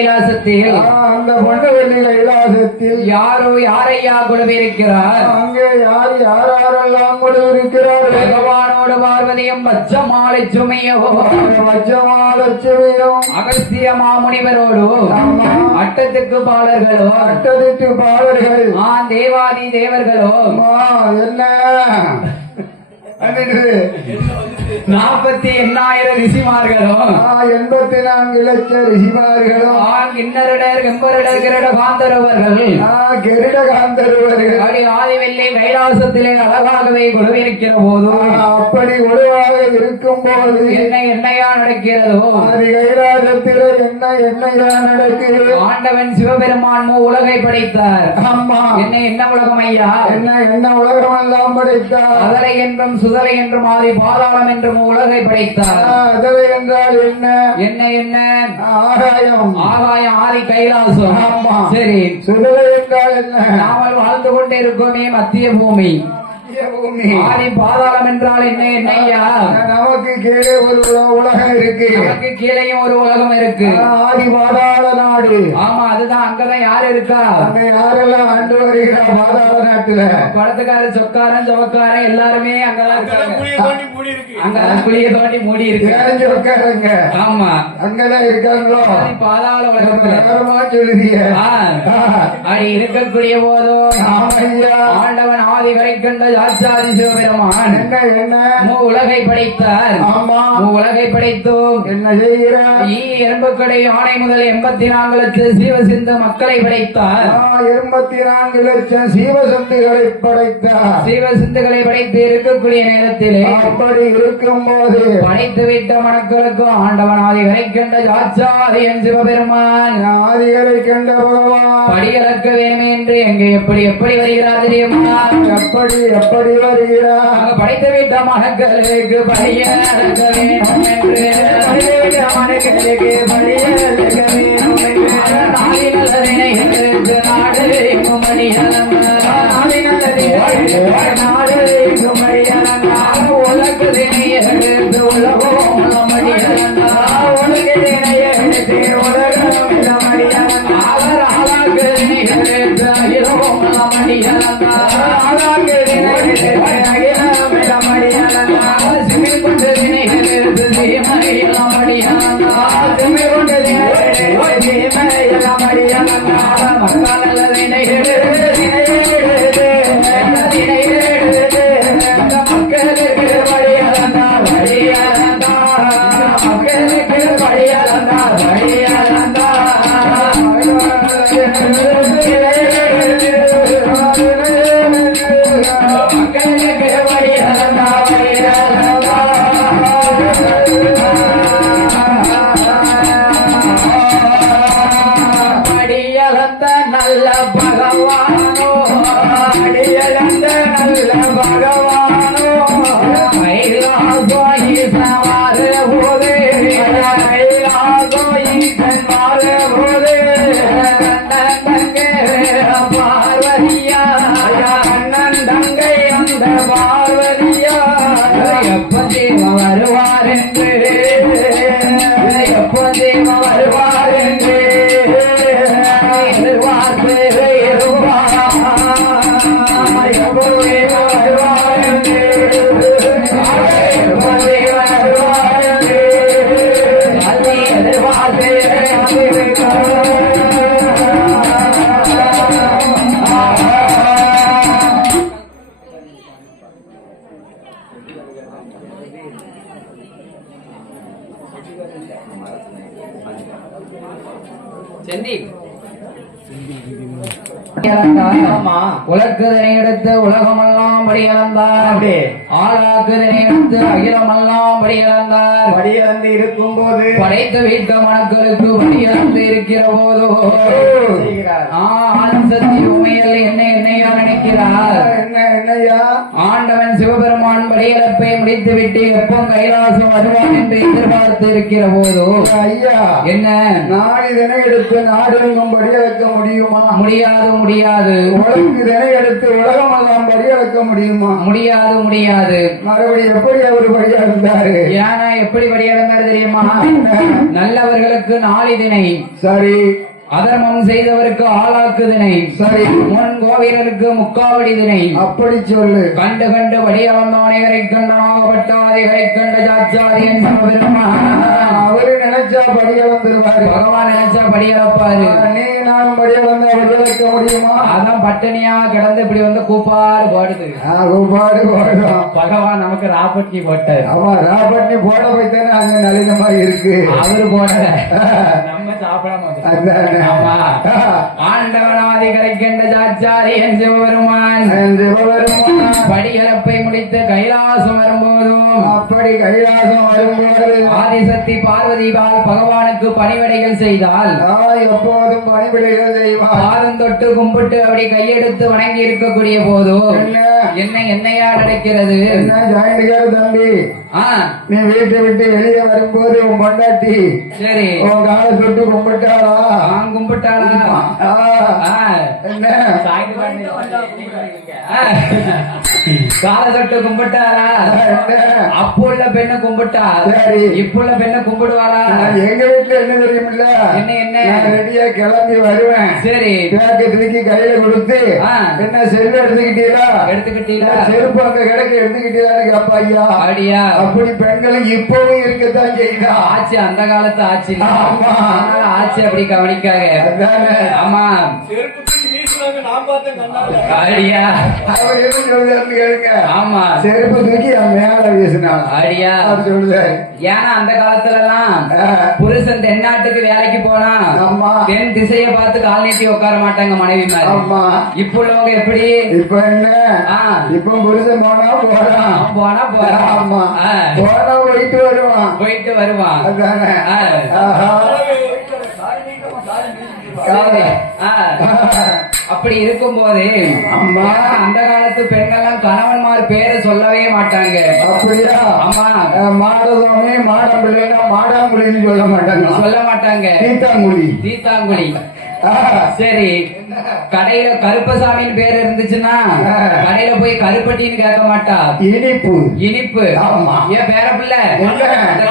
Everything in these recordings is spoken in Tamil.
அந்த பொன்னவெள்ளி கைலாசத்தில் யாரோ யாரையா குழுவிருக்கிறார்? அங்கே யாரெல்லாம் குழுவிருக்கிறார்? பகவானோடு பார்வதியும் பச்சமாலை சுமையோ அகஸ்திய மாமுனிவரோடு அட்டத்துக்கு பாலர்கள் தேவாதி தேவர்களோ என்ன 48,000 ரிஷிமார்களும் 84 லட்சம் ரிஷிமார்களும் கிண்ணரிடர் கெம்பரிடர் கிரட காந்தருவர்கள் ஆதிவெள்ளி கைலாசத்திலே அழகாகவே குழுவிருக்கிற போதும் அப்படி ஒழுவாக இருக்கும் போது என்னையா நடக்கிறதோ ஆதி கைலாசத்திலே என்னையா நடக்கிறது? ஆண்டவன் சிவபெருமான் உலகை படைத்தார். ஆமா, என்ன உலகம் ஐயா? என்ன உலகம் எல்லாம் படைத்தார்? அதலை என்றும் சுதலை என்றும் ஆதி பாதாளம் என்றும் உலகை படைத்தார். அதலை என்றால் என்ன ஆகாயம் ஆதி கைலாசம். ஆமா, சரி. சுதலை என்றால் என்ன? நாமல் வாழ்ந்து கொண்டே இருக்கோமே மத்திய பூமி. ஆதி பாதாளம் என்றால் என்னையா? நமக்கு கீழே ஒரு உலகம் இருக்கு, நமக்கு கீழேயும் ஒரு உலகம் இருக்கு. ஆதி பாதாள நாடு. ஆமா, அதுதான். அங்கதான் யாரு இருக்கா? அங்க யாரெல்லாம் ஆண்டு வருகிறா? பாதாள நாட்டுல படத்துக்காரன் சொக்காரன் சவக்காரன் எல்லாருமே அங்கதான் இருக்காங்க. அங்கதான் குழிய தோண்டி மூடி இருக்கு. உட்காருங்க. ஆமா, அங்கதான் இருக்காங்களோ? பாதாள உலகத்துல சொல்லுதிய அப்படி இருக்கக்கூடிய போதும் ஆண்டவன் ஆதி வரை கண்ட ஆச்சாரி சிவபெருமான் என்ன உலகை படைத்தார். ஆமா, உலகை படைத்தோம் என்ன செய்கிறார்? எறும்புக்கடை யானை முதல் 84 லட்சம் சீவசிந்து மக்களை படைத்தார். 84 லட்சம் சீவசிந்துகளை படைத்தார். சீவசிந்துகளை படைத்து இருக்கக்கூடிய நேரத்திலே அப்படி இருக்கும் போது படைத்து விட்ட மனக்களுக்கு ஆண்டவன் ஆதிகளை கண்ட ஆச்சாரியன் சிவபெருமான் ஆதிகளை கண்ட பகவான் படிகளக்க வேணுமே என்று எங்கே எப்படி வருகிறார் தெரியுமா? எப்படி வருகிறார்? படைத்து விட்ட மனக்களுக்கு படியலக்க வேணும் என்று மனக்களுக்கு படியலக்க வேணும் என்று நாளை நல்லதினை என்று நாடு மணியலம் நாடு மணியலம் உலகத்தினை எடுத்து உலகம் மணியலம் உலகத்தினை எடுத்து உலகம் மணியலம் அவர் ஆளாக்களினை எடுத்து அகிலம் மணியலம் ஆளாக்களினை எடுத்து அகிலம் மணியலம் சீமையெல்லாம் படியானா செம்மை கொண்ட சீமையெல்லாம் படியானா மக்கால தினையேடு மக்களுக்கு படியானா படியானா மக்களுக்கு படியானா படியானா படியளந்த நல்ல பகவானோ அடியளந்த நல்ல பகவானோ கைலாசோ ஈசன்மார போதே கைலாசோ ஈசன்மார போதே கண்ணன் தங்கை பார்வதியா கண்ணன் தங்கை அந்த பார்வதியா எப்ப தேவ வருவார் என்று எப்ப தேவ வருவார் என்று எதிர்பார்த்து வருவார் எப்போ தேவ வருவார் என்று எப்போ தேவ வருவார் என்று அள்ளி எதிர்பார்த்து செந்தி உலக்குதனை எடுத்து உலகமெல்லாம் படியிழந்தார் ஆளாக்குதனை எடுத்து அகிலமெல்லாம் படியிழந்தார் படியிழந்து இருக்கும் போது படைத்து வைத்த மனக்களுக்கு படியிழந்து இருக்கிற போதோ சக்தி உண்மையில் என்ன என்னையா நினைக்கிறார் என்னையா ஆண்டவன் சிவபெருமான் படியிழப்பை முடித்து விட்டு எப்போ கைலாசம் வருவான் என்று எதிர்பார்த்து இருக்கிற போதோ ஐயா என்ன நாளிதனை எடுத்து நாடெங்கும் படியளக்க முடியுமா? முடியாது முடியாது. உலகிதனை எடுத்து உலகமெல்லாம் படியளக்க முடியுமா? முடியாது முடியாது. மறுபடியும் எப்படி அவர் படியளந்தாரு? ஏன்னா எப்படி படியளந்தாரு தெரியுமா? நல்லவர்களுக்கு நாளிதினை, சரி, அதர்மம் செய்தவருக்கு ஆளாக்குதினை, சரி, முன் கோவிலருக்கு முக்காவடி தினை. அப்படி சொல்லு. கண்டு கண்டு வடியவந்தோனைகரை கண்டனாகப்பட்டாதிகளை கண்ட சாச்சாரியன் அவரு நினைச்சா படியளந்துருவாரு, பகவான் நினைச்சா படியளப்பாரு. நீ நான் படியளந்த படியளக்க முடியுமா? அதான் பட்டனியா கிடந்து இப்படி வந்து கூப்பாடு பாடுது. கூப்பாடு பாடுதான். பகவான் நமக்கு ராபட்னி போட்டாரு. ஆமா, ராபட்னி போட போய்த்தானே அங்க நளினமா இருக்கு. அவரு போடல, நம்ம சாப்பிடாம. ஆண்டவனாதி கரைக்கின்ற சாச்சாரியன் சிவபெருமான் படியளப்பை முடித்து கைலாசம் வரும்போதும், அப்படி கைலாசம் வரும்போது ஆதிசக்தி பார்வதிபால் பகவானுக்கு பணிவிடைகள் செய்தால் எப்போதும் பணிவிடைகள் செய்வார். பாதம் தொட்டு கும்பிட்டு அப்படி கையெடுத்து வணங்கி இருக்கக்கூடிய போதும் என்ன என்னையா நடக்கிறது? தம்பி, நீ வீட்டை விட்டு வெளியே வரும்போது உன் பொண்டாட்டி சரி உன் காலை தொட்டு கும்பிட்டாளா? கும்பிட்டாளா? என்ன காலை தொட்டு கும்பிட்டாரா? அப்போ உள்ள பெண்ணை கும்பிட்டா, சரி, இப்ப உள்ள பெண்ணை கும்பிடுவாளா? எங்க வீட்டுல என்ன தெரியுமில்ல, என்ன என்ன ரெடியா கிளம்பி வருவேன். சரி, பேக்க தூக்கி கையில கொடுத்து என்ன செல்லு எடுத்துக்கிட்டீங்களா? எடுத்துக்கிட்டீங்களா? செருப்பு அங்க கிடக்க எடுத்துக்கிட்டீங்களான்னு கேப்பா. ஐயா, அப்படியா? அப்படி பெண்களும் இப்பவும் இருக்கத்தான் செய்யுதா? ஆச்சு, அந்த காலத்து ஆச்சு. ஆமா, ஆச்சு, அப்படி கவனிக்காக. ஆமா, ஆமா, செருப்பு தூக்கி மேல வீசினான். அடியா சொல்லுதாரு. ஏன்னா அந்த காலத்துல எல்லாம் புருஷன் தென்னாட்டுக்கு வேலைக்கு போனா தென் திசைய பார்த்து கால் நீட்டி உட்கார மாட்டாங்க மனைவி மாதிரி. ஆமா, இப்ப உள்ளவங்க எப்படி? இப்ப என்ன, இப்ப புருஷன் போனா போறான், போனா போறான். ஆமா, போனா போயிட்டு வருவான், போயிட்டு வருவான். அதானே. அப்படி இருக்கும் போது அம்மா அந்த காலத்து பெண்கள்லாம் கணவன்மார் பேரை சொல்லவே மாட்டாங்க. அப்படியா? ஆமா, மாடசாமி மாடம்பிள்ளைனா மாடாங்குழின்னு சொல்ல மாட்டாங்க. சொல்ல மாட்டாங்க, தீத்தாங்குழி. தீத்தாங்குழி. சரி, கடையில கருப்பசாமின்னு பேர் இருந்துச்சுன்னா கடையில போய் கருப்பட்டின்னு கேட்க மாட்டா, இனிப்பு இனிப்பு. ஆமா. ஏன் பேர பிள்ளை என்ன? இந்த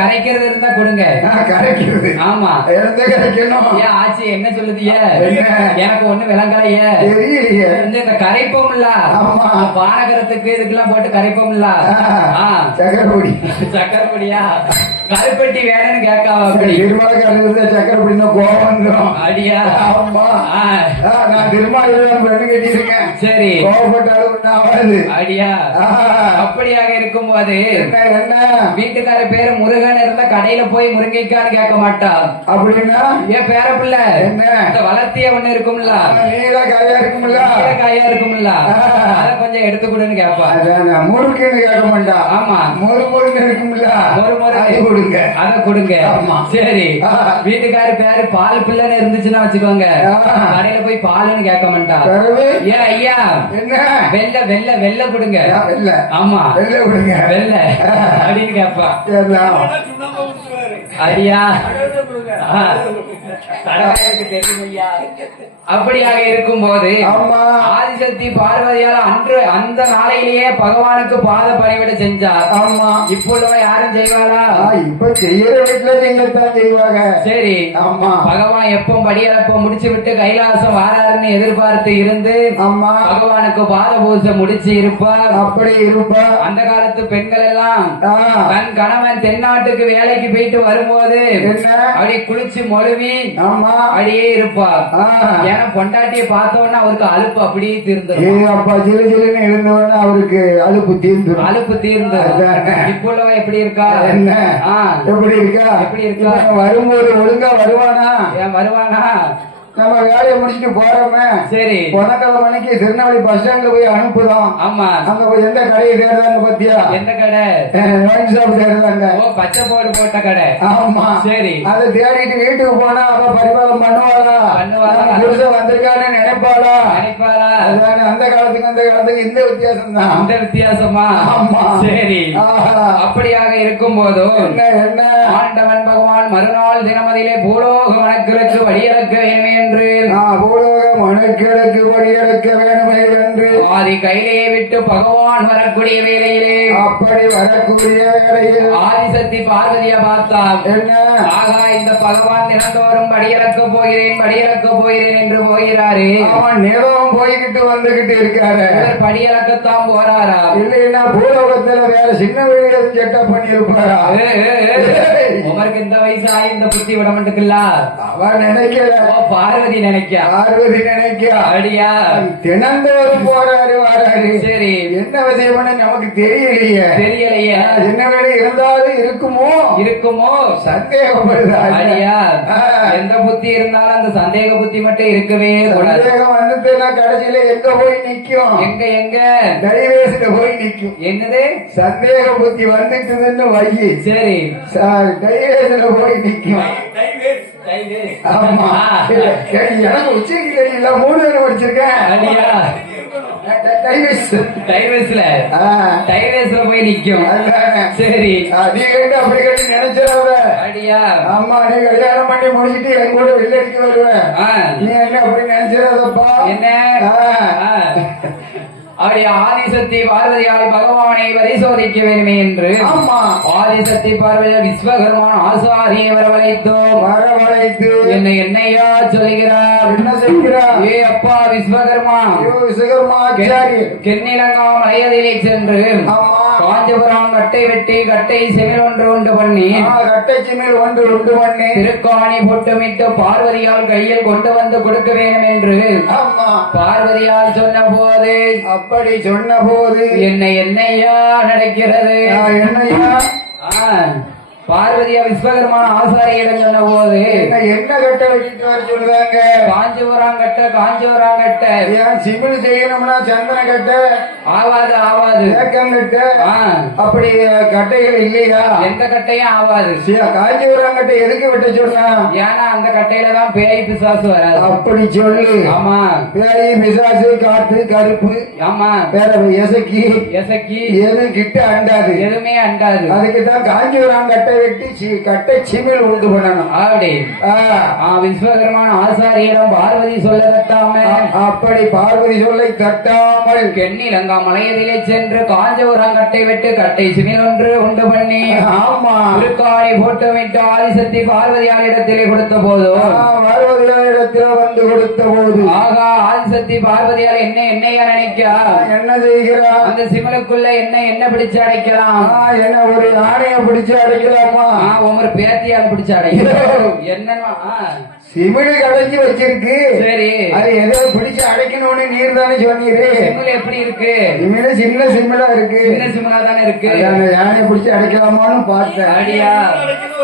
கரைக்கிறது இருந்தா கொடுங்க. கரைக்கிறது. ஆமா. எந்த கரைக்கணும்? ஏன் ஆச்சு என்ன சொல்லுது? என்ன? எனக்கு ஒண்ணு விளங்கலையே. தெரியலையே. இந்த கரைப்போம் இல்ல, ஆமா. பானகரத்துக்கு இதுக்கெல்லாம் போட்டு கரைப்போம் இல்ல, சக்கரப்பொடி. சக்கரப்பொடியா? கருப்பட்டி வேணும்னு கேட்காம அப்படி திருமணக்காரங்க சக்கரப்பொடினா கோவம் வந்துடும். அடியா? ஆமா. நான் திருமணம் பெண்ணு கட்டியிருக்கேன். சரி. கோவப்பட்டாலும் ஆகாது. அடியா? அப்படியாக இருக்கும் போது என்ன வீட்டுக்கார பேரு முருகன் இருந்தா கடையில போய் முருங்கைக்கான்னு கேட்க மாட்டா. அப்படின்னா ஏன் பேர பிள்ளை என்ன இந்த வளர்த்திய ஒண்ணு இருக்கும்ல, நீல காயா இருக்கும்ல, நீல காயா இருக்கும்ல, அத கொஞ்சம் எடுத்து கொடுன்னு கேட்பா. முறுக்குன்னு கேட்க மாட்டா. ஆமா. முறுமுறுன்னு இருக்கும்ல, முறுமுறு அது கொடுங்க, அத கொடுங்க. ஆமா. சரி. வீட்டுக்காரு பேரு பால் பிள்ளைன்னு இருந்துச்சுன்னா வச்சுக்கோங்க, கடையில போய் பாலுன்னு கேட்க மாட்டா. ஏன் ஐயா என்ன வெள்ள வெள்ள வெள்ள கொடுங்க. வெள்ள. ஆமா. வெள்ள கொடுங்க, வெள்ள அப்படின்னு கேட்பா. ஐயா அப்படியாக இருக்கும் போது ஆதிசக்தி பார்வதியால் அன்று அந்த நாளையிலேயே பகவானுக்கு பாத பணிவிட செஞ்சார். ஆமா. இப்பொழுது யாரும் செய்வாளா? இப்ப செய்யற வீட்டுல செய்யத்தான் செய்வாங்க. சரி. ஆமா. பகவான் எப்போ படியறப்ப முடிச்சு விட்டு கைலாசம் வாராருன்னு எதிர்பார்த்து இருந்து ஆமா பகவானுக்கு பாத பூஜை முடிச்சு இருப்பார். அப்படி இருப்பார். அந்த காலத்து பெண்கள் எல்லாம் தன் கணவன் தென்னாட்டுக்கு வேலைக்கு போயிட்டு வரும்போது அப்படி குளிச்சு மொழுவி ஆமா அப்படியே இருப்பார். ஏன்னா பொண்டாட்டியை பார்த்தோன்னா அவருக்கு அலுப்பு அப்படியே தீர்ந்துடும். அப்பா ஜிலு ஜிலுன்னு இருந்தவொடனே அவருக்கு அலுப்பு தீர்ந்துடும். அலுப்பு தீர்ந்துடும். இப்போ எப்படி இருக்கா? என்ன எப்படி இருக்கா? எப்படி இருக்கா? வரும்போது ஒழுங்கா வருவானா? ஏன் வருவானா? நம்ம வேலையை முடிச்சுட்டு போறோமே. சரி. புதன்கிழமை மணிக்கு திருநெல்வேலி பஸ் ஸ்டாண்ட்ல போய் அனுப்புறோம். ஆமா. அங்க போய் எந்த கடையை தேடுறாங்க பாத்தியா? எந்த கடை? ஒயின் ஷாப் தேடுறாங்க. ஓ, பச்சை போடு போட்ட கடை. ஆமா. சரி. அதை தேடிட்டு வீட்டுக்கு போனா அவ பரிபாலம் பண்ணுவாளா? பண்ணுவாளா? புருஷன் வந்திருக்கான்னு நினைப்பாளா? நினைப்பாளா? அதான அந்த காலத்துக்கு அந்த காலத்துக்கு இந்த வித்தியாசம் தான். அந்த வித்தியாசமா? ஆமா. சரி. அப்படியாக இருக்கும் போதும் என்ன என்ன ஆண்டவன் பகவான் மறுநாள் தினமதியிலே பூலோக வணக்கிற்கு வழியறக்க வேணுமே என்று பூலோகம் அணுக்கிழக்கு வழியெடுக்க வேணுமே என்று ஆதி கையிலே விட்டு பகவான் வரக்கூடிய வேளையிலே அப்படி வரக்கூடிய வேளையில் ஆதிசக்தி பார்வதியை பார்த்தார். என்ன ஆகா இந்த பகவான் தினந்தோறும் படியிறக்க போகிறேன் என்று போகிறாரு. அவன் நேரம் போய்கிட்டு வந்துகிட்டு இருக்காரு. படியிறக்கத்தான் போறாரா? இல்லைன்னா பூலோகத்துல வேற சின்ன வெளியில செட்டப் பண்ணி இருப்பாரா? உமருக்கு இந்த வயசு ஆகி இந்த புத்தி விட மாட்டுக்குல்ல. அவன் நினைக்கல. பார்வதி நினைக்க அடியா தினந்தோறும் போறாரு வராரு. சரி. என்ன விஷயம் நமக்கு தெரியலையே. என்ன வேலை இருந்தாலும் இருக்குமோ சந்தேகப்படுதா? அடியா எந்த புத்தி இருந்தாலும் அந்த சந்தேக புத்தி மட்டும் இருக்கவே கூடாது. சந்தேகம் வந்துட்டுனா கடைசியில எங்க போய் நிக்கும்? எங்க டைவேஸ்ல போய் நிக்கும். என்னது? சந்தேக புத்தி வந்துட்டுதுன்னு வையி. சரி. டைவேஸ்ல போய் நிக்கும். ஆமா. எனக்கு உச்சைக்கு தெரியல. 3 பேர் படிச்சிருக்கேன். டைவேஸ்ல போய் நிக்கும். சரி. நீ அப்படி கட்டி நினைச்சிடாத. அடியா ஆமா. நீ கல்யாணம் பண்ணி முடிச்சுட்டு என் கூட வெள்ளடிக்கு வருவேன். நீ என்ன அப்படி நினைச்சிடாதப்பா. என்ன அப்படி ஆதிசக்தி பார்வதியால் பகவானை பரிசோதிக்க வேண்டுமே என்று ஆமா ஆதிசக்தி பார்வதியால் விஸ்வகர்மான் ஆசாரியை வரவழைத்து என்னையா சொல்லுகிறார்? என்ன செய்கிறார்? ஏ அப்பா விஸ்வகர்மா கென்னிலங்கா மலையதிலே சென்று காஞ்சிபுரம் கட்டை வெட்டி கட்டை செமில் ஒன்று பண்ணி திருக்காணி பொட்டுமிட்டு பார்வதியால் கையில் கொண்டு வந்து கொடுக்க வேண்டும் என்று பார்வதியால் சொன்ன போது அப்படி சொன்ன போது என்னையா நடக்கிறது? என்னையா பார்வதியா விஸ்வகர்மான ஆசாரியிடம் சொன்ன போது என்ன கட்ட வச்சுட்டு வர சொல்லுவாங்க? காஞ்சிபுரம் கட்ட ஏன் சிமிழ் செய்யணும்னா சந்தன கட்ட ஆவாது ஏக்கம் கட்ட அப்படி கட்டைகள் இல்லையா? எந்த கட்டையும் ஆவாது. காஞ்சிபுரம் கட்டை எதுக்கு விட்ட சொன்னா? ஏன்னா அந்த கட்டையில தான் பேய் பிசாசு வராது. அப்படி சொல்லு. ஆமா. பேய் பிசாசு காத்து கருப்பு. ஆமா. வேற எசக்கி எதுவும் கிட்ட அண்டாது. எதுவுமே அண்டாது. அதுக்கு தான் காஞ்சிபுரம் கட்டை வெட்டி கட்டை சிமிழ் உண்டு பண்ணணும். அப்படி விஸ்வகர்மான ஆசாரியிடம் பார்வதி சொல்ல தட்டாம அப்படி பார்வதி சொல்லை தட்டாமல் கெண்ணிலங்கா மலையதிலே சென்று காஞ்சபுரம் கட்டை வெட்டு கட்டை சிமிழ் ஒன்று உண்டு பண்ணி ஆமா திருக்காரி போட்டு விட்டு ஆதிசக்தி பார்வதியாரிடத்திலே கொடுத்த போது பார்வதியாரிடத்திலே வந்து கொடுத்த போது ஆகா ஆதிசக்தி பார்வதியார் என்னையா நினைக்கா என்ன செய்கிறா அந்த சிமிழுக்குள்ள என்ன பிடிச்சு அடைக்கலாம் என்ன ஒரு யானைய பிடிச்சு அடைக்கலாமா ஒரு பேத்தியால் பிடிச்சு அடைக்கலாம் என்னன்னா சிமிழ் கடைஞ்சி வச்சிருக்கு. சரி அது ஏதோ பிடிச்சு அடைக்கணும்னு நீர் தானே சொன்னீரு. சிமிழ் எப்படி இருக்கு? சிமிழ் சின்ன சிமிழா இருக்கு. சின்ன சிமிழா தானே இருக்கு. யானை பிடிச்சு அடைக்கலாமான்னு பார்த்தேன். அடியா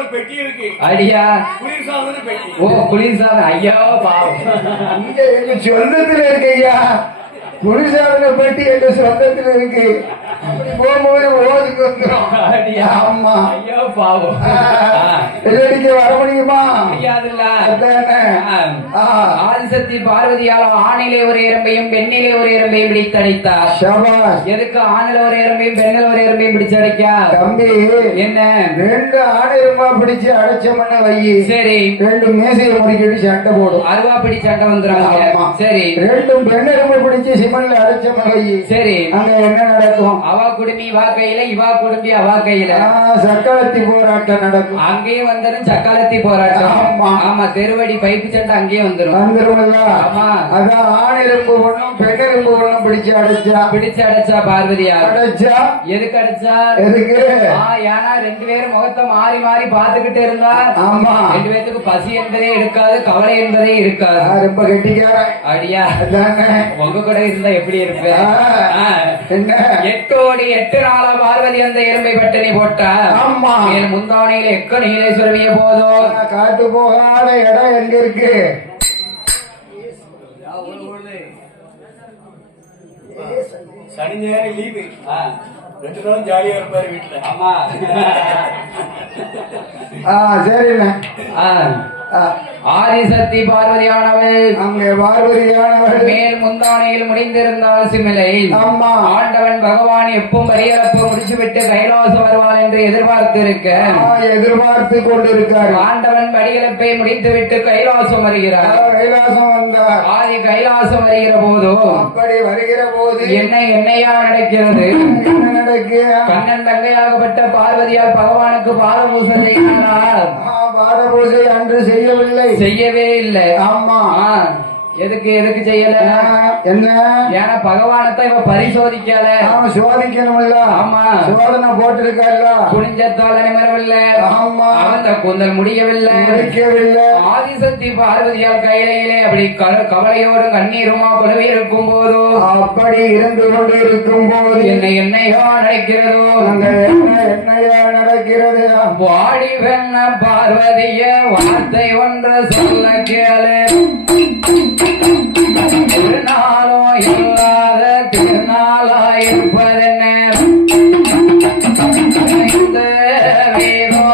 ஒரு பெட்டி இருக்கு. அடியா குளிர்சாதன பெட்டி. ஓ குளிர்சாதன. ஐயோ பாவம். இங்க எங்க சொந்தத்துல இருக்கு ஐயா. குளிர்சாதன பெட்டி எங்க சொந்தத்துல இருக்கு. போகும்போது ஓதுக்கு வந்துடும். ஆமா ஐயோ பாவம். எல்லடிக்க வர முடியுமா? ஆதிசக்தி பார்வதியால் ஆணிலே ஒரு எறும்பையும் பெண்ணிலே ஒரு எறும்பையும் பிடித்தடைத்தார். எதுக்கு ஆணில ஒரு எறும்பையும் பெண்ணில ஒரு எறும்பையும் பிடிச்சு அடைக்கா? தம்பி என்ன 2 ஆண் எறும்பா பிடிச்சு அடைச்சோம்னா வை. சரி 2 மேசையை முடிக்கிட்டு சண்டை போடும். அருவா பிடி சண்டை வந்துடுறாங்க. சரி 2 பெண் எறும்பு பிடிச்சு சிமன்ல அடைச்சோம்னா வை. சரி அங்க என்ன நடக்கும்? அவா குடுமி இவா கையில, இவா குடும்பி அவா கையில சக்காலத்தி போராட்டம் நடக்கும். அங்கேயே வந்துடும் சக்காலத்தி போராட்டம். ஆமா தெருவடி பைப்பு சண்டை அங்கேயே வந்துடும். ஆமா அதான் ஆண் எறும்பு ஒண்ணும் பெண் எறும்பு ஒண்ணும் பிடிச்சு அடைச்சா பார்வதியா அடைச்சா. எதுக்கு அடைச்சா? எதுக்கு? ஏன்னா 2 பேரும் முகத்தை மாறி மாறி பாத்துக்கிட்டு இருந்தா. ஆமா 2 பேருக்கு பசி என்பதே இருக்காது, கவலை என்பதே இருக்காது. ரொம்ப கெட்டிக்கார அடியா. உங்க கூட இருந்தா எப்படி இருப்ப? என்ன 8 கோடி 8 நாளா பார்வதி அந்த எறும்பை பட்டினி போட்டா. ஆமா முந்தானையில எக்க நீலே சொல்விய போதும். காத்து போகாத இடம் எங்க இருக்கு? சனி ஞாயிறு லீவு. 2 நாளும் ஜாலியா இருப்பாரு வீட்டுல. ஆமா சரிண்ணே. ஆதிசக்தி பார்வதியானவள் அங்கே பார்வதியானவள் மேல் முந்தானையில் முடிந்திருந்தால் சிமிலை. ஆமா ஆண்டவன் பகவான் எப்பவும் பரியறப்ப முடிச்சுவிட்டு கைலாசம் வருவான் என்று எதிர்பார்த்து கொண்டிருக்கார். ஆண்டவன் படிகளப்பை முடித்துவிட்டு கைலாசம் வருகிறார். கைலாசம் வந்தார். ஆதி கைலாசம் வருகிற போதோ அப்படி வருகிற போது என்னையா நடக்கிறது? என்ன நடக்கு? கண்ணன் தங்கையாகப்பட்ட பார்வதியால் பகவானுக்கு பாதபூசை செய்கிறார். பாதபூசை அன்று செய்யவே இல்லை. ஆமா எதுக்கு செய்யல? என்ன? ஏன்னா பகவானத்தை இவ பரிசோதிக்கல. சோதிக்கணும்ல. ஆமா சோதனை போட்டிருக்கல. குனிஞ்சத்தால நிமரவில்லை. ஆமா அந்த கூந்தல் முடியவில்லை. ஆதிசக்தி பார்வதியால் கையிலே அப்படி கவலையோடு கண்ணீருமா குலவி இருக்கும் போதோ அப்படி இருந்து கொண்டு இருக்கும் போது என்னையோ நடக்கிறதோ? என்னையா நடக்கிறது? வாடி வெண்ண பார்வதிய வார்த்தை ஒன்று சொல்ல கேளு. திருநாளோ இல்லாத திருநாளாயிருப்பதென்ன? இந்த வீரோ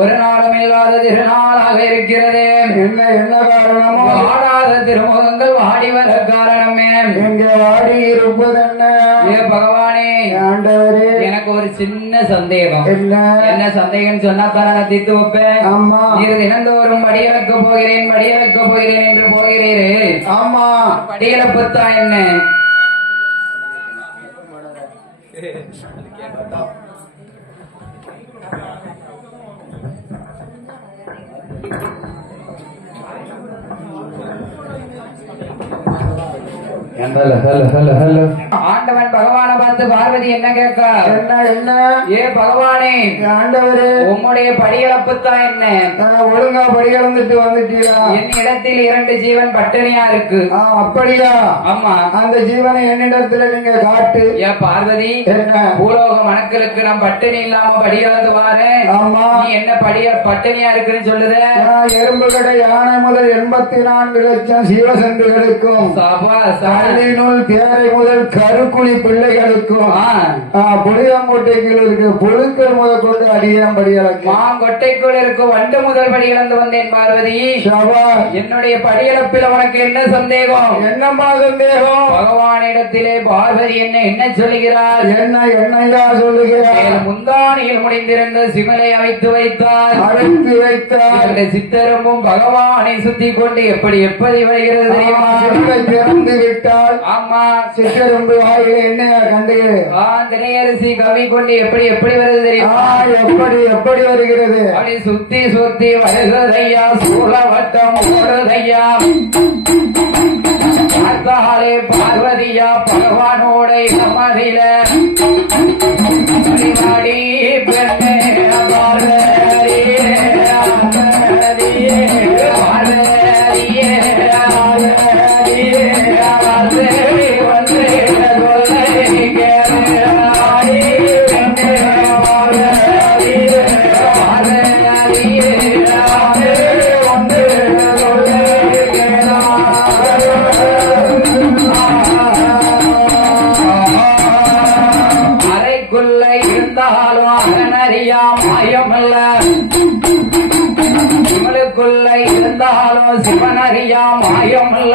ஒரு நாளும் இல்லாத திருநாளாக இருக்கிறது. என்ன காரணமோ? வாடாத திருமுகங்கள் வாடி வர காரணமே. எங்க வாடி இருப்பதென்ன? பகவானே ஆண்டவரே எனக்கு ஒரு சின்ன சந்தேகம். என்ன சந்தேகம் சொன்னா தான் நான் தீர்த்து வைப்பேன். ஆமா இது தினந்தோறும் படியலக்க போகிறேன் என்று போகிறீரே. ஆமா படியலப்புத்தா என்ன? ஆண்டவன் பகவானை பார்த்து பார்வதி என்ன கேட்கா? என்ன ஏ பகவானே, ஆண்டவரே, உம்முடைய படியளப்பு தான் என்ன? ஒழுங்கா படியளந்துட்டு வந்துட்டீரா? என் இடத்தில் 2 ஜீவன் பட்டினியா இருக்கு. அப்படியா? ஆமா. அந்த ஜீவனை என்னிடத்துல நீங்க காட்டு. ஏ பார்வதி, என்ன பூலோக மணக்களுக்கு நான் பட்டினி இல்லாம படியளந்து வாரேன். ஆமா. நீ என்ன பட்டினியா இருக்குன்னு சொல்லுத? எறும்பு கடை யானை முதல் 84 லட்சம் சிவசந்துகளுக்கும், நூல் தேரை முதல் கருக்குழி பிள்ளைகளுக்கும், புளியங்கொட்டைக்குள் இருக்கு புழுக்கள் முதல் கொண்டு அடியாம் படியளக்கும், மாங்கொட்டைக்குள் இருக்கும் வண்டு முதல் படியிழந்து வந்தேன் பார்வதி. என்னுடைய படியளப்பில் உனக்கு என்ன சந்தேகம்? என்னம்மா சந்தேகம்? பகவானிடத்திலே பார்வதி என்ன சொல்லுகிறார்? என்னையா சொல்லுகிறார்? முந்தானியில் முடிந்திருந்த சிமலை அழைத்து வைத்தார். சித்தரம்பும் பகவானை சுத்தி கொண்டு எப்படி வருகிறது தெரியுமா? திறந்து விட்டால் ஆமா, சித்தரம்பு வாயில என்னையா கண்டு திரையரசி கவி கொண்டு எப்படி வருது தெரியுமா? எப்படி வருகிறது? அப்படி சுத்தி சுத்தி வருகிறதையா, சூழவட்டம் ஓடுதையா. பார்த்தாலே பார்வதியா பகவானோட சமாதியில பரிவாடி பெண்ணே இருந்தாலும் சிவனறியா மாயமல்ல. இருந்தீட்டாலோ சிவனறியா மாயோமில்ல.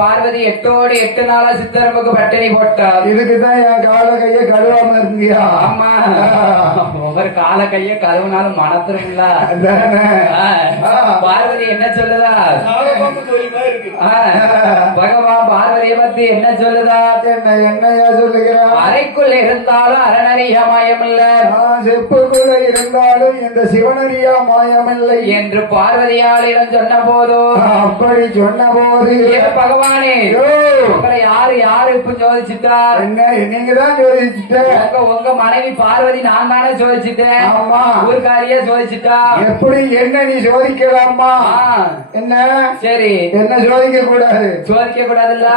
பார்வதி 8 நாளா சித்தரம்புக்கு பட்டினி போட்டார். இதுக்குதான் என் கால கைய கழுவாம இருந்தியா? ஆமா, ஒவ்வொரு கால கைய கழுவுனாலும் மனத்திருங்களா? பார்வதி என்ன சொல்லுதா? பகவான் பார்வதியை பத்தி என்ன சொல்லுதா? என்னையா சொல்லுகிறார்? அறைக்குள் இருந்தாலும் அரணறிய மாயமில்ல, செப்புக்குள்ள இருந்தாலும் இந்த சிவனறியா மாயமில்லை என்று பார்வதியாளிடம் சொன்ன போதோ, அப்படி சொன்ன போது பகவானே உங்களை யாரு இப்ப சோதிச்சுட்டா? என்ன நீங்க தான் சோதிச்சுட்ட? உங்க மனைவி பார்வதி நான் தானே சோதிச்சுட்டேன். ஆமா, ஊர்காரியே சோதிச்சுட்டா. எப்படி என்ன நீ சோதிக்கலாமா? என்ன சரி, என்ன சோதிக்க கூடாது? சோதிக்க கூடாதுல்ல?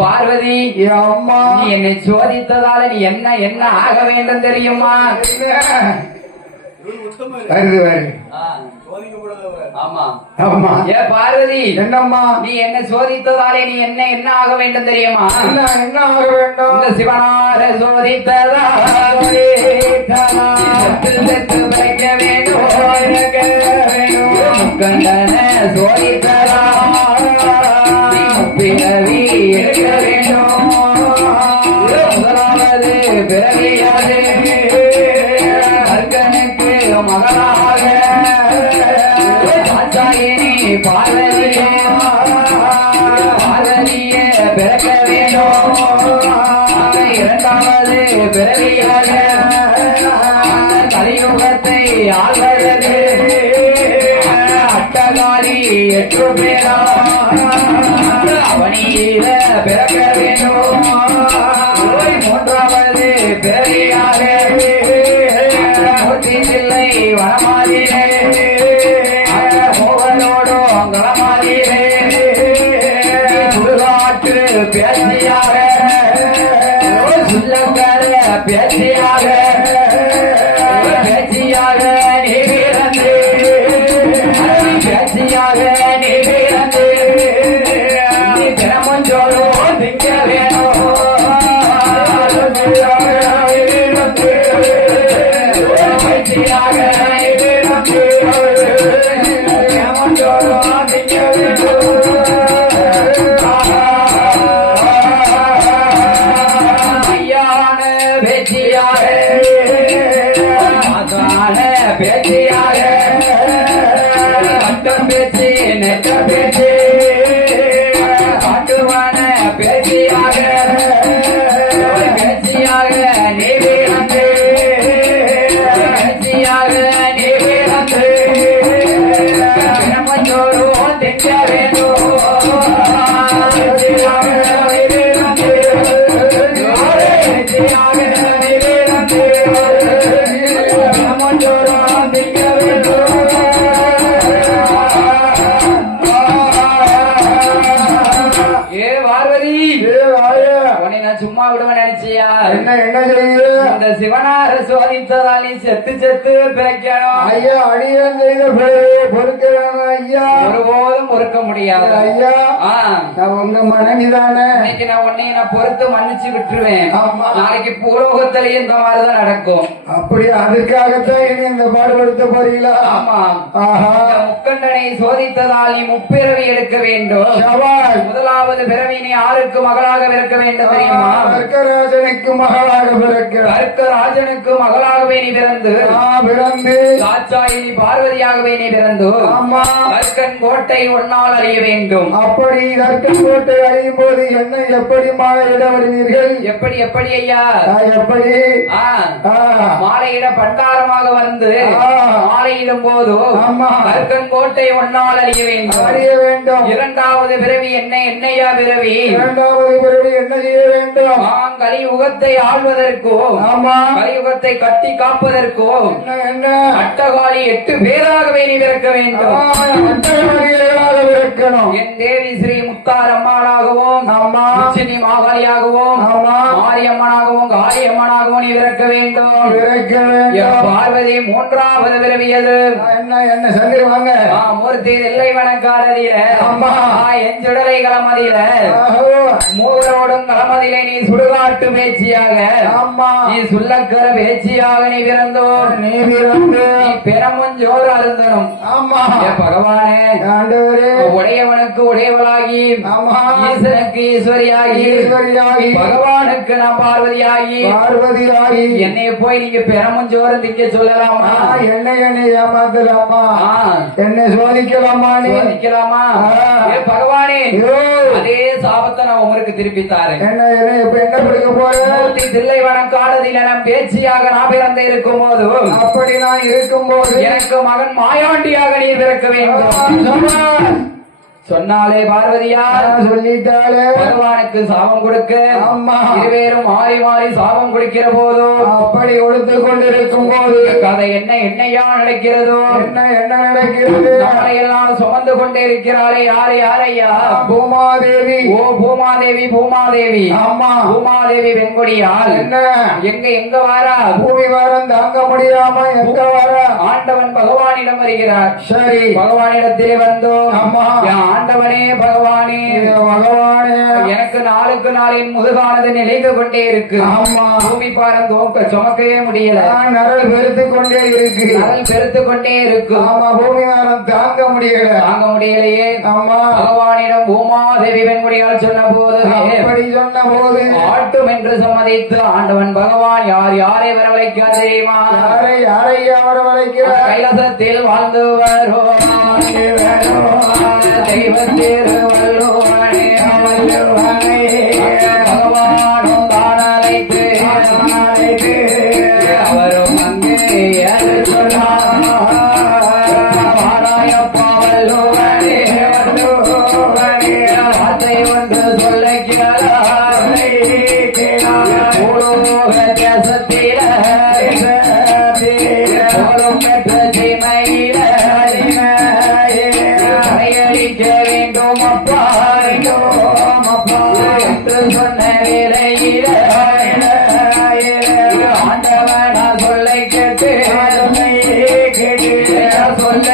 பார்வதி அம்மா, நீ என்னை சோதித்ததால நீ என்ன ஆக வேண்டும் தெரியுமா? பார்வதி, என்னம்மா, நீ என்ன சோதித்ததாலே நீ என்ன ஆக வேண்டும் தெரியுமா? என்ன ஆக வேண்டும்? இந்த சிவனார சோதித்ததா வைக்க வேண்டும், கண்டன சோதித்ததா பிறவி எடுக்க வேண்டும். முதலாவது பிறவியாது கற்கனுக்கு மகனாக பார்வதியே பிறக்க வேண்டும். 2வது பிறவியாக கலியுகத்தை ஆள்வது அட்டகாரி 8 பேரா அவனியில பிறக்க வேண்டும். 3வது பிறவியாக இல்லை வனமாதிரே மோகனோடும் களமாதிரே சுடுகாட்டு பேசியாக சுள்ளங்கர பேசியாக நீ பிறந்து பேசியாக நீ பிறந்து நீ தினமும் சொல்லும் திங்க வேணும். பேசியாக நான் சும்மா விடுவேன் நினைச்சியா? என்ன என்ன செய்ய? இந்த சிவனார சோதித்ததால் நீ செத்து செத்து பிழைக்கணும். ஐயா அடியன் செய்த பிழையை பொறுக்க வேணும் ஐயா. ஒருபோதும் பொறுக்க முடியாது ஐயா. ஆ, நான் உங்க மனைவிதானே. இன்னைக்கு நான் உன்னைய நான் பொறுத்து மன்னிச்சு விட்டுருவேன். ஆமா. நாளைக்கு பூலோகத்திலேயே இந்த மாதிரிதான் நடக்கும். அப்படி அதுக்காகத்தான் இனி இந்த பாடுபடுத்த போறீங்களா? ஆமா. ஆஹா. இந்த முக்கண்டனை சோதித்ததால் நீ முப்பிறவி எடுக்க வேண்டும். சவால். முதலாவது பிறவி நீ யாருக்கு மகளாக பிறக்க வேண்டும் தெரியுமா? கர்க்கராஜனுக்கு மகளாக பிறக்க. கர்க்கராஜனுக்கு மகளாகவே நீ பிறந்து பிறந்து காச்சாயி பார்வதியாகவே நீ பிறந்து ஆமா கற்கன் கோட்டை ஒன்னால் அறிய வேண்டும். அப்படி கற்கன் கோட்டை அறியும் போது என்ன எப்படி மாலையிட வருவீர்கள்? எப்படி எப்படி ஐயா? எப்படி? மாலையிட பண்டாரமாக வந்து மாலையிடும் போது கற்கன் கோட்டை ஒன்னால் அறிய வேண்டும். அறிய வேண்டும். இரண்டாவது பிறவி என்னையா பிறவி? இரண்டாவது பிறவி என்ன செய்ய வேண்டும்? கலியுகத்தை ஆள்வதற்கோ கலியுகத்தை கட்டி காப்பதற்கோ என்ன அட்டகாலி 8 பேராகவே நீ பிறக்க வேண்டும். என் தேவி ஸ்ரீ முத்தார் அம்மாளாகவும் உச்சினி மாகாளியாகவும் மாரியம்மனாகவும் காளியம்மனாகவும் நீ பிறக்க வேண்டும். பார்வதி மூன்றாவது பிறவியது என்ன என்ன சந்திரவாங்க மூர்த்தி எல்லை வனக்காரதில என் சுடலை களமதியில மூவரோடும் களமதியில நீ சுடுகாட்டு பேச்சியாக நீ சுள்ளக்கர பேச்சியாக நீ பிறந்தோம். நீ பெறமுஞ்சோறு அருந்தனும். பகவானே உடையவனுக்கு உடையவளாகி ஈசனுக்கு ஈஸ்வரியாகி பகவானுக்கு நான் பார்வதியாகி என்னை போய் நீங்க பெறமுஞ்சோறு திங்க சொல்லலாமா? என்னை ஏமாத்தலாமா? என்னை சோதிக்கலாமா? சோதிக்கலாமா? பகவானே அதே சாபத்தை நான் உங்களுக்கு திருப்பி தாரேன். என்ன பிடிக்க போறேன்? தில்லை வனக்காடதில நம் பேச்சியாக நான் பிறந்து இருக்கும் போது அப்படி நான் இருக்கும் போது எனக்கு மகன் மாயாண்டியாக நீ பிறக்க வேண்டும் சொன்னாலே பார்வதியா சொல்லிட்டாலே பகவானுக்கு சாபம் கொடுக்க இருவேரும் மாறி மாறி சாபம் கொடுக்கிற போதும் அப்படி கொடுத்து கொண்டிருக்கும் போது கதை என்னையா நடக்கிறதோ என்ன நடக்கிறது? எல்லாம் சுமந்து கொண்டே இருக்கிறாரே யாரு யாரையா? பூமாதேவி. ஓ பூமாதேவி பூமாதேவி. ஆமா பூமாதேவி வெண்கொடியால் என்ன எங்க வாரா? பூமி வாரம் தாங்க முடியாம எங்க வாரா? ஆண்டவன் பகவானிடம் வருகிறார். சரி பகவானிடத்திலே வந்தோம். ஆமா ஆண்டவனே பகவானே பகவானே எனக்கு நாளுக்கு நாளின் முதுகானது நிலைந்து கொண்டே இருக்கு. ஆமா பூமி பாரம் தோக்க சுமக்கவே முடியல. நரல் பெருத்து கொண்டே இருக்கு. நரல் பெருத்து கொண்டே இருக்கு. ஆமா பூமி பாரம் தாங்க முடியலையே. ஆமா பகவானிடம் பூமாதேவி வெண்முடியால் சொன்ன போது அப்படி சொன்ன போது ஆட்டும் என்று சம்மதித்து ஆண்டவன் பகவான் யாரை வரவழைக்க தெரியுமா? யாரையா வரவழைக்கிறார்? கைலாசத்தில் வாழ்ந்து வருவோம் தெய்வத்தேரு வல்லுவனே பகவானும் தானழைத்து அவரும் அங்கே சொன்னாராயப்பா வல்லுவனே வார்த்தை ஒன்று சொல்லுகிறார் பூலோக தேசத்தில பெற்ற சீமையில கையடிக்க வேண்டும் அப்பா என்று சொன்ன வேலையில ஆண்டவனா சொல்லை கேட்டு சொல்ல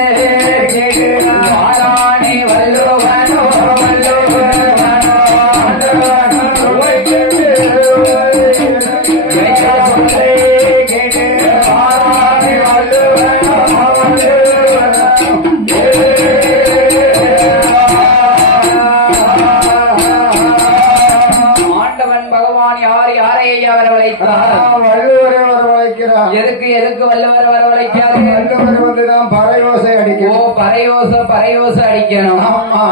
ஆராணி வல்லுவனோ எதுக்கு வல்லவர் வரவழைக்காது? பறையோசை அடிக்கணும்.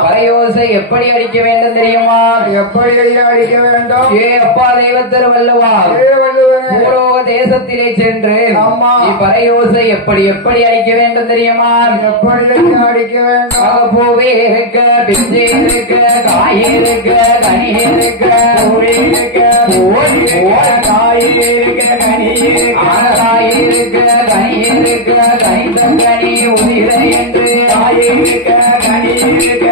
பறையோசை எப்படி அடிக்க வேண்டும் தெரியுமா? எப்படி அடிக்க வேண்டும்? அப்பா தெய்வத்தர் வல்லவா பூலோக தேசத்திலே சென்று பறையோசை எப்படி அடிக்க வேண்டும் தெரியுமா? எப்படி அடிக்க வேண்டும்? பூவே இருக்க பிஞ்சே இருக்க காய் இருக்க கனி இருக்க காய் இருக்க கனி இருக்க கனி இருக்க கனி உயிரை என்று காய் இருக்க கனி இருக்க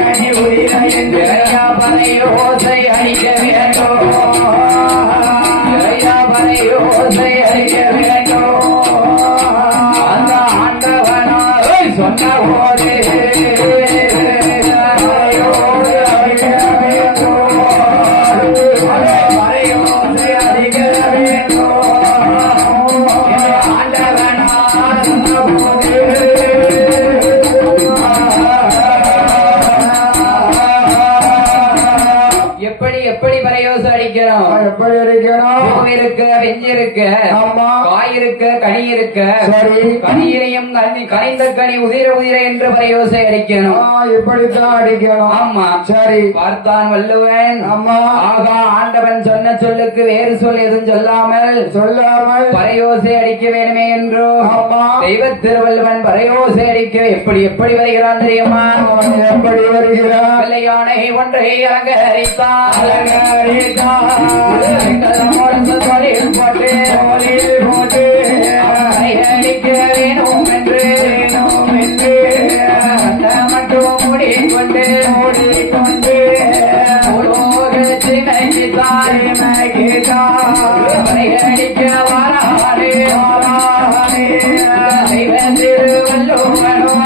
கனி உயிரை ஐயா பறையோசை அடிக்க வேண்டும் ஐயா பறையோசை அடிக்க வேண்டும் அந்த ஆண்டவனாரை சொன்ன போது எப்படி எப்படி பறையோசை அடிக்கிறோம் எப்படி அடிக்கணும் பூ இருக்கு வெஞ்சி இருக்கு ஆமா காய் இருக்கு கனி இருக்கு சரி கனியிலையும் கனிந்த கனி உதிர உதிர என்று பறையோசை அடிக்கணும் இப்படித்தான் அடிக்கணும் ஆமா சரி பார்த்தான் வள்ளுவன் ஆமா ஆகா ஆண்டவன் சொன்ன சொல்லுக்கு வேறு சொல் எதுவும் சொல்லாமல் சொல்லாமல் பறையோசை அடிக்க வேணுமே என்றோ ஆமா தெய்வ திருவள்ளுவன் பறையோசை அடிக்க எப்படி எப்படி வருகிறான் தெரியுமா அவன் எப்படி வருகிறான் வெள்ளையானை ஒன்றை அலங்கரித்தான் தொழில் போட்டு அவனை அடிக்க வேணும் என்று மட்டும் மூடிக்கொண்டு உலோகத்தை நகைத்தான் அவனை அடிக்க வாரானே திருவள்ளுவனும்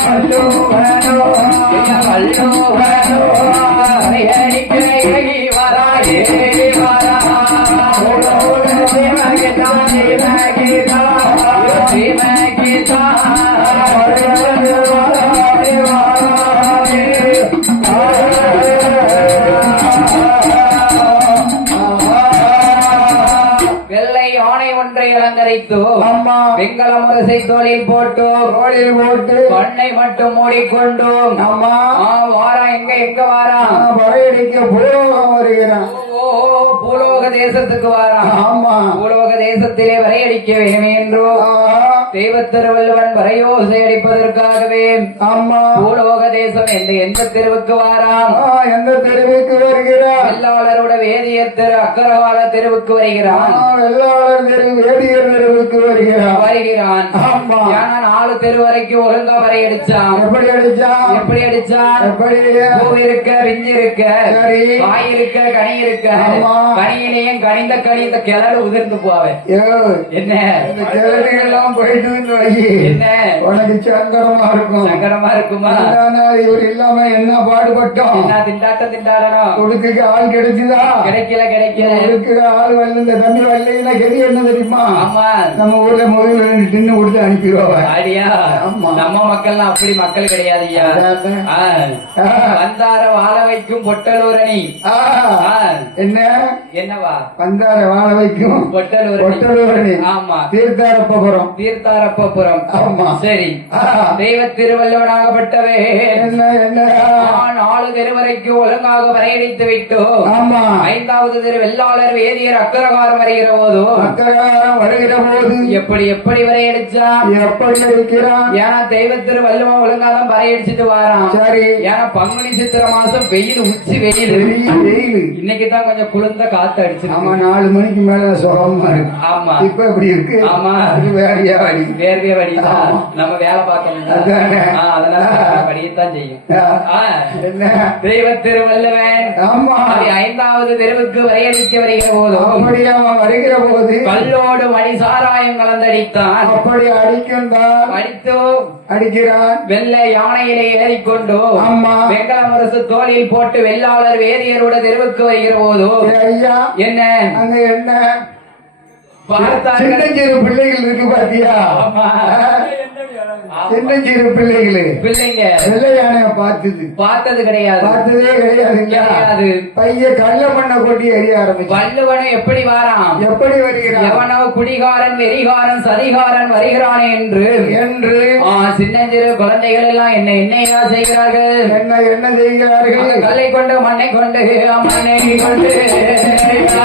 அவனை அடிக்க இறங்கி வராயே வெள்ளை யானை ஒன்றை அலங்கரித்து அம்மா வெங்கல முரசை தோளில் போட்டு கோழில் போட்டு கண்ணை மட்டும் மூடிக்கொண்டு அம்மா வாரா எங்க வாரா பறையடிக்க பூலோகம் வருகிறான் ஓ பூலோக தேசத்துக்கு வாரான் ஆமா பூலோக தேசத்திலே வரையடிக்க வேணுமே என்றோ தெய்வ திருவள்ளுவன் வரையோசை அடிப்பதற்காகவே ஆமா பூலோக தேசம் எந்த தெருவுக்கு வாராம் எந்த தெருவுக்கு வருகிறான் வெள்ளாளரோட வேதியர் திரு அக்கரவால தெருவுக்கு வருகிறான் வெள்ளாளர் தெரு வேதியர் தெருவுக்கு வருகிறான் ஆமா ஏன்னா 4 தெரு வரைக்கும் ஒழுங்கா வரையடிச்சான் எப்படி அடிச்சான் எப்படி அடிச்சான் எப்படி பூ இருக்க விஞ்சி இருக்க சரி காய் இருக்க கனி இருக்க ஆமா. கனியிலையும் கனிந்த கனி இந்த கிளறு உதிர்ந்து போவேன் என்ன இந்த கிழமை எல்லாம் போயிட்டு வை என்ன உனக்கு சங்கடமா இருக்கும் சங்கடமா இருக்குமா இவர் இல்லாம என்ன பாடுபட்டோம் என்ன திண்டாடணும் கொடுக்க ஆள் கிடைச்சுதா கிடைக்கல கொடுக்க ஆள் வரல இந்த தண்ணி வரலைன்னா கெதி என்ன தெரியுமா ஆமா நம்ம ஊர்ல முதல்ல 2 டின்னு கொடுத்து அனுப்பிடுவாங்க ஆடியா ஆமா. நம்ம மக்கள்லாம் அப்படி மக்கள் கிடையாதுயா வந்தார வாழ வைக்கும் பொட்டலூரணி என்ன என்னவா வந்தார வாழ வைக்கும் பொட்டலூரணி ஆமா தீர்த்தாரப்பபுரம் ஆமா சரி தெய்வ திருவள்ளுவனாகப்பட்டவே என்ன 4 தெரு வரைக்கும் ஒழுங்காக வரையடித்து விட்டோ ஆமா 5வது தெரு வெள்ளாளர் வேதியர் அக்கரகாரம் வருகிற போதோ வருகிற போது எப்படி எப்படி வரையடிச்சா எப்படி இருக்கிறான் ஏன்னா தெய்வ திருவள்ளுவன் ஒழுங்காதான் வரையடிச்சிட்டு வாரான் சரி ஏன்னா பங்குனி சித்திர மாசம் வெயில் உச்சி வெயில் வெயில் இன்னைக்குதான் கொஞ்சம் குளிர்ந்த காத்து அடிச்சு ஆமா 4 மணிக்கு மேல சுகமா இருக்கு ஆமா இப்ப எப்படி இருக்கு ஆமா வேறையா வழி வேர்வே வடிதான் நம்ம வேலை பார்க்கணும் அதனால வடியத்தான் செய்யும் என்ன தெய்வ திருவள்ளுவன் ஆமா 5வது தெருவுக்கு வரையடிக்க வருகிற போதும் அப்படி அவன் வருகிற போது கல்லோடு மணி சாராயம் கலந்தடித்தான் அப்படி அடிக்கின்றான் அடித்து அடிக்கிறான் வெள்ளை யானையிலே ஏறிக்கொண்டு ஆமா வெங்கல முரசு தோளில் போட்டு வெள்ளாளர் வேதியரோட தெருவுக்கு வருகிற போது ஐயா என்ன அங்க என்ன பார்த்தார்கள் சின்னஞ்சிறு பிள்ளைகள் இருக்கு பாத்தியா சின்னஞ்சிறு பிள்ளைங்க வெள்ளை யானைய பார்த்தது கிடையாது பார்த்ததே கிடையாது பைய கள்ள மண்ணை கொட்டி எரிய ஆரம்பிச்சு வள்ளுவனும் எப்படி வாரான் எப்படி வருகிறான் எவனோ குடிகாரன் வெறிகாரன் சதிகாரன் வருகிறானே என்று சின்னஞ்சிறு குழந்தைகள் எல்லாம் என்ன செய்கிறார்கள் என்ன செய்கிறார்கள் கல்லை கொண்டு மண்ணை கொண்டு மண்ணை கொண்டு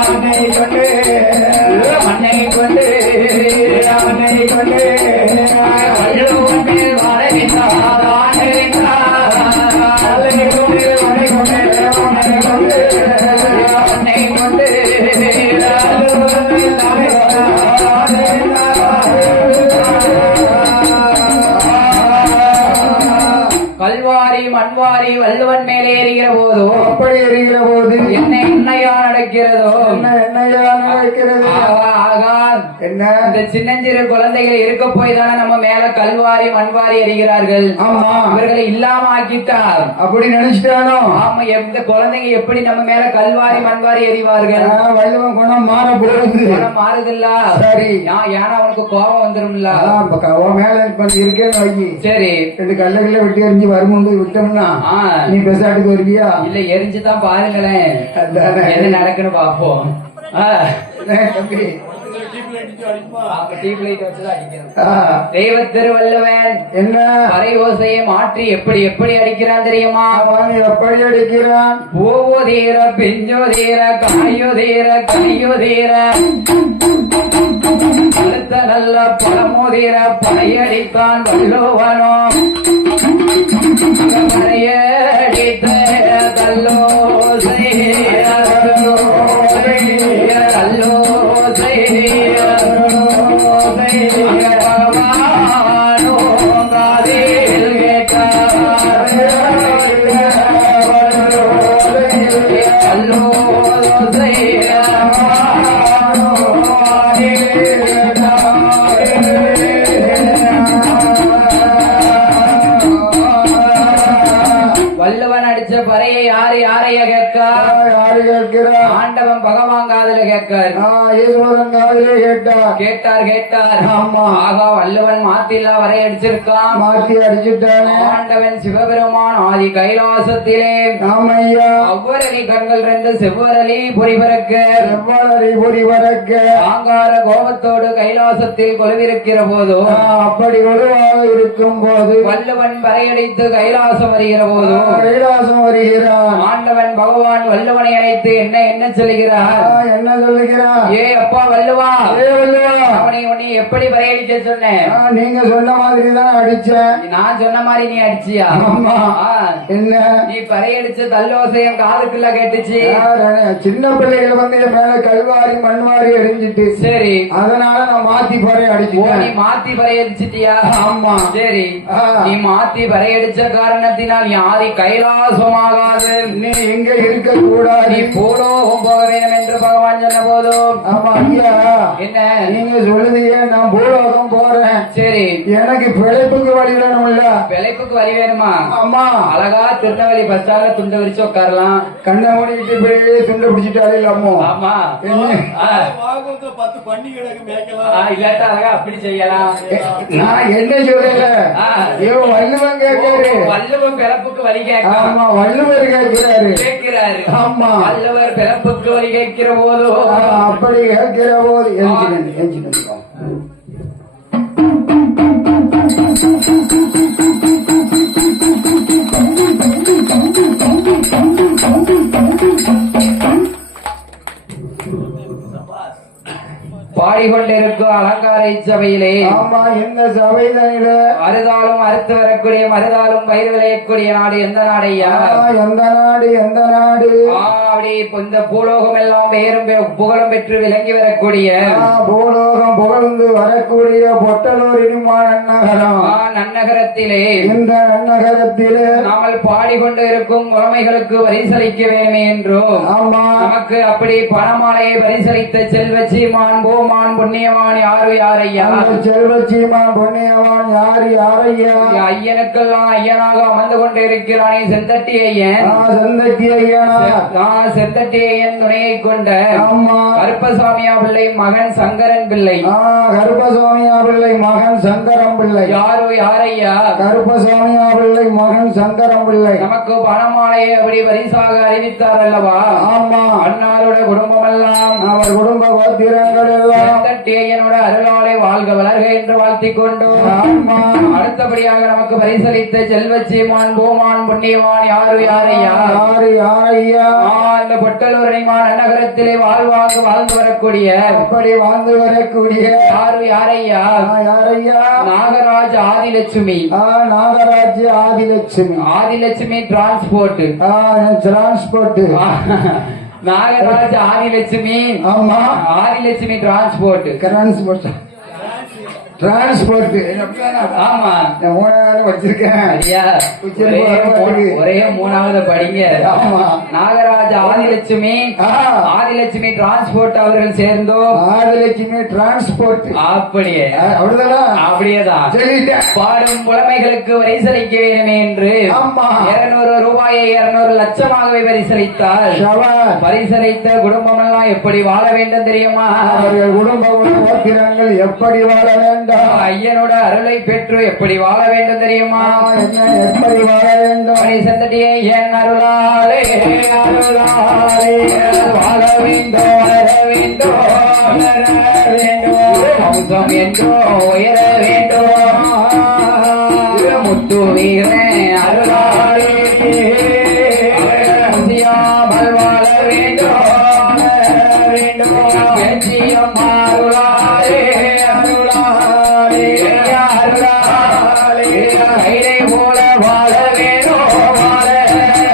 மண்ணை கொண்டு மண்ணை கொண்டு கல்வாரி மண்வாரி வள்ளுவன் மேலே ஏறுகிற போதோ அப்படி எறிகிற போது என்ன என்னையா நடக்கிறதோ என்னையா நடக்கிறது என்ன இந்த சின்னஞ்சிறு குழந்தைகள் இருக்க போய் தானே நம்ம மேல கல்வாரி மண்வாரி எறிகிறார்கள். ஆமா இவர்களை இல்லாம ஆக்கிட்டார் அப்படி நினைச்சிட்டானோ. ஆமா எந்த குழந்தைங்க எப்படி நம்ம மேல கல்வாரி மண்வாரி எறிவார்கள். வள்ளுவன் குணம் மாற போறது குணம் மாறுதில்ல. சரி ஏன்னா அவனுக்கு கோபம் வந்துரும்ல. மேல இருக்கேன்னு வைக்கி. சரி 2 கல்லுகளை வெட்டி எறிஞ்சு வருமுண்டு விட்டோம்னா நீ பெசாட்டுக்கு வருவியா? இல்ல எரிஞ்சுதான் பாருங்களேன் என்ன நடக்குன்னு பாப்போம். தம்பி தெய்வ திருவள்ளுவன் என்ன பறை ஓசையை மாற்றி எப்படி எப்படி அடிக்கிறான் தெரியுமா? எப்படி அடிக்கிறான்? பூவோதீர பிஞ்சோதீர காயோதீர கனியோதீர அடுத்த நல்ல பழமோதீர படையடித்தான் வல்லோவனோ படையடித்த கல்லோசை கல்லோசை பகவானோ காதில் கேட்டார் கல்லோசை வள்ளுவன் அடிச்ச பறையை யாரைய கேட்கா? ஆண்டவன் பகவான் காதுல கேட்கார். கேட்டார். ஆமா ஆகா வள்ளுவன் மாத்தில்லா வரை அடிச்சிருக்கான். மாத்தி அடிச்சுட்டானே. ஆண்டவன் சிவபெருமான் ஆதி கைலாசத்திலே ஆமையா அவ்வரளி கண்கள் 2 செவ்வரளி பொறிபறக்க ஆங்கார கோபத்தோடு கைலாசத்தில் கொலுவிருக்கிற போதோ அப்படி ஒருவாக இருக்கும் போது வள்ளுவன் வரையடித்து கைலாசம் வருகிற போதோ வருகிறான். ஆண்டவன் பகவான் வள்ளுவனை அழைத்து என்ன சொல்லுகிறார்? என்ன சொல்லுகிறான்? ஏ அப்பா வள்ளுவா, அவனை உன்னை எப்படி வரையடிக்க சொன்னேன்? நீங்க சொன்ன மாதிரி தான் அடிச்சேன். நான் சொன்ன மாதிரி நீ அடிச்சியா? என்ன நீ பறையடிச்ச தல்லோசையம் காதுக்குள்ள கேட்டுச்சு. சின்ன பிள்ளைகள் வந்து என் மேல கல்வாரி மண்வாரி அடிஞ்சிட்டு சரி அதனால நான் மாத்தி பறைய அடிச்சுட்டேன். நீ மாத்தி பறையடிச்சிட்டியா? ஆமா சரி நீ மாத்தி பறையடிச்ச காரணத்தினால் யாரி கைலாசமாகாது. நீ எங்க இருக்க கூடாது, நீ பூலோகம் போக வேண்டும் என்று பகவான் சொன்ன போதும். ஆமா ஐயா என்ன நீங்க சொல்லுதீங்க, நான் பூலோகம் போறேன். சரி எனக்கு பிழைப்புக்கு வழி வேணும்ல. பிழைப்புக்கு வழி வேணுமா? ஆமா அழகா திருநெல்வேலி பஸ் ஸ்டாண்ட்ல துண்டு விரிச்சு உட்காரலாம். கண்ணை மூடிட்டு இப்படியே துண்டு பிடிச்சிட்டாலே இல்லாமோ. ஆமா 10 பண்டிகைகளுக்கு மேய்க்கலாம். இல்லாட்டா அழகா அப்படி செய்யலாம். நான் என்ன சொல்லல, வள்ளுவன் கேட்காரு. வள்ளுவன் பிறப்புக்கு வழி கேட்க. ஆமா வள்ளுவர் கேட்கிறாரு. ஆமா வள்ளுவர் பிறப்புக்கு வழி கேட்கிற போது அப்படி கேட்கிற போது எஞ்சிட்டு பாடிக்கொண்டிருக்கும் அலங்கார சபையிலே ஆமா இந்த சபையில அறுதாலும் அறுத்து வரக்கூடிய மறுதாலும் பயிர் விளையக்கூடிய நாடு எந்த நாடையா? எந்த நாடு அப்படி இந்த பூலோகம் எல்லாம் பெயரும் புகழும் பெற்று விளங்கி வரக்கூடிய பூலோகம் புகழ்ந்து வரக்கூடிய பொட்டலூர் நன்னகரம். நன்னகரத்திலே இந்த நன்னகரத்திலே நாமல் பாடிக்கொண்டு இருக்கும் முறைமைகளுக்கு பரிசளிக்க வேண்டுமே என்றும் ஆமா நமக்கு அப்படி பணமாலையை பரிசளித்த செல்வ சீமான் பூமான் புண்ணியவான் யாரையா? செல்வ சீமான் புண்ணியவான் யாரையா? ஐயனுக்கெல்லாம் ஐயனாக அமர்ந்து கொண்டு இருக்கிறானே செந்தட்டி ஐயன். செந்தட்டி ஐயன் துணையை கொண்ட கருப்பசாமியா பிள்ளை மகன் சங்கரன் பிள்ளை. கருப்பசாமியா பிள்ளை மகன் சங்கரம் பிள்ளை. யாரையா? கருப்பசாமியா பிள்ளை மகன் சங்கரம் பிள்ளை. நமக்கு பணமாலையை அப்படி பரிசாக அறிவித்தார் அல்லவா? ஆமா அன்னாரோட குடும்பம் எல்லாம் அவர் குடும்ப கோத்திரங்கள் எல்லாம் செந்தட்டியனோட அருளாலை வாழ்க வளர்க என்று வாழ்த்திக் கொண்டு அடுத்தபடியாக நமக்கு பரிசளித்த செல்வச்சீமான் பூமான் புண்ணியவான் யாரையா? இந்த பொட்டலூர் நகரத்திலே வாழ்ந்து வரக்கூடிய அப்படி வாழ்ந்து வரக்கூடிய யாரையா? நாகராஜ் ஆதிலட்சுமி. ஆதிலட்சுமி டிரான்ஸ்போர்ட். நாகராஜ் ஆதிலட்சுமி. ஆமா ஆதிலட்சுமி டிரான்ஸ்போர்ட். டிரான்ஸ்போர்ட் ஆமா மூணாவது படிச்சிருக்கேன் ஐயா உச்சரிப்பு ஒரே வரமாட்டேங்குது. ஒரே மூணாவது படிங்க ஆமா. நாகராஜ ஆதிலட்சுமி ஆதிலட்சுமி டிரான்ஸ்போர்ட் அவர்கள் சேர்ந்தோம் ஆதிலட்சுமி டிரான்ஸ்போர்ட் அப்படியே அப்படிதானா அப்படியேதான் சொல்லிட்டேன். பாடும் புலமைகளுக்கு வரிசலிக்க வேண்டுமே என்று ஆமா. 200 ரூபாயை 200 லட்சமாகவே வரிசலித்தார் ஷபாஷ். பரிசளித்த குடும்பம் எல்லாம் எப்படி வாழ வேண்டும் தெரியுமா அவர்கள் குடும்ப ஓத்திரங்கள் எப்படி வாழ வேண்டும், ஐயனோட அருளை பெற்று எப்படி வாழ வேண்டும் தெரியுமா என்ன எப்படி வாழ வேண்டும், பணி சந்தடியே என் அருளாலே அருளாலே வாழ வேண்டும் வளர வேண்டும் வளர வேண்டும் வம்சம் என்றோ உயர வேண்டும் முத்து வீரன் அருளாலே முசியாமல் வாழ வேண்டும் வளர வேண்டும் வெற்றியம் அருளாலே அருளாலே அருளாலே கைலை போல வாழ வேண்டும் வாழ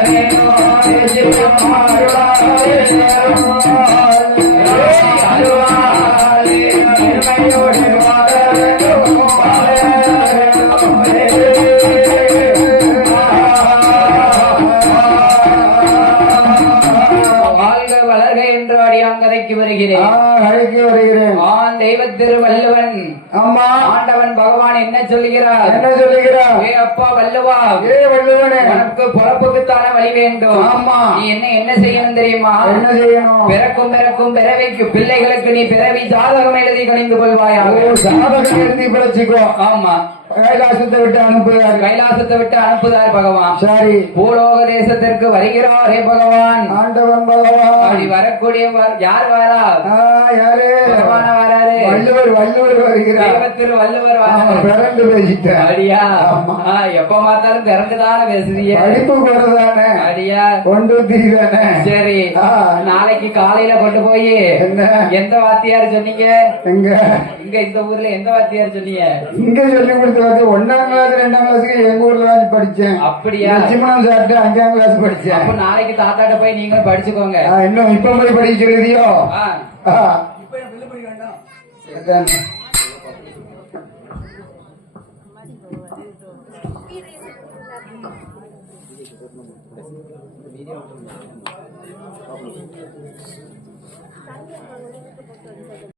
வேண்டும் வெற்றியம் அருளாலே அருளாலே பெருமையோடு வாழ வேண்டும் வாழ வாழ்க வளர்க என்று அடியாங்கதைக்கு வருகிறேன் அழைக்க வருகிறேன். ஆண் தெய்வ திருவள்ளுவன் அம்மா ஆண்டவன் பகவான் என்ன சொல்லுகிறார் என்ன சொல்லுகிறார், ஏ அப்பா வள்ளுவா ஏ வள்ளுவனே, உனக்கு பொறப்புக்குத்தான வழி வேண்டும் ஆமா. நீ என்ன செய்யணும் தெரியுமா என்ன செய்யணும், பிறக்கும் பிறவிக்கு பிள்ளைகளுக்கு நீ பிறவி ஜாதகம் எழுதி கணிந்து கொள்வாயாக சாதகம் எழுதி படைச்சுக்கோ. ஆமா கைலாசத்தை விட்டு அனுப்புகிறார். கைலாசத்தை விட்டு அனுப்புதார் பகவான் சரி, பூலோக தேசத்திற்கு வருகிறாரே பகவான் ஆண்டவன் பகவான் அப்படி வரக்கூடிய யார் வரா யாரு, பகவான வராரு வள்ளுவர் வள்ளுவர் வருகிறார். தெய்வத்தில் வள்ளுவர் ஆமா, வராரு பிறந்து பேசிட்டேன். அடியா ஆமா. எப்ப பார்த்தாலும் திறந்துதானே பேசுறிய படிப்பு குறைதானே, அடியா ஒன்று தீதானே. சரி நாளைக்கு காலையில கொண்டு போய் என்ன எந்த வாத்தியார் சொன்னீங்க எங்க இங்க இந்த ஊர்ல எந்த வாத்தியார் சொன்னீங்க இங்க சொல்லி கொடுத்த வந்து 1ஆம் கிளாஸ் 2ஆம் கிளாஸுக்கு எங்க ஊர்ல தான் படிச்சேன். அப்படியா லட்சுமணன் சார்ட்டு 5ஆம் கிளாஸ் படிச்சேன். அப்ப நாளைக்கு தாத்தாட்ட போய் நீங்களும் படிச்சுக்கோங்க இன்னும் இப்ப போய் படிக்க சொல்லுதியோ. ஆ. அதான்.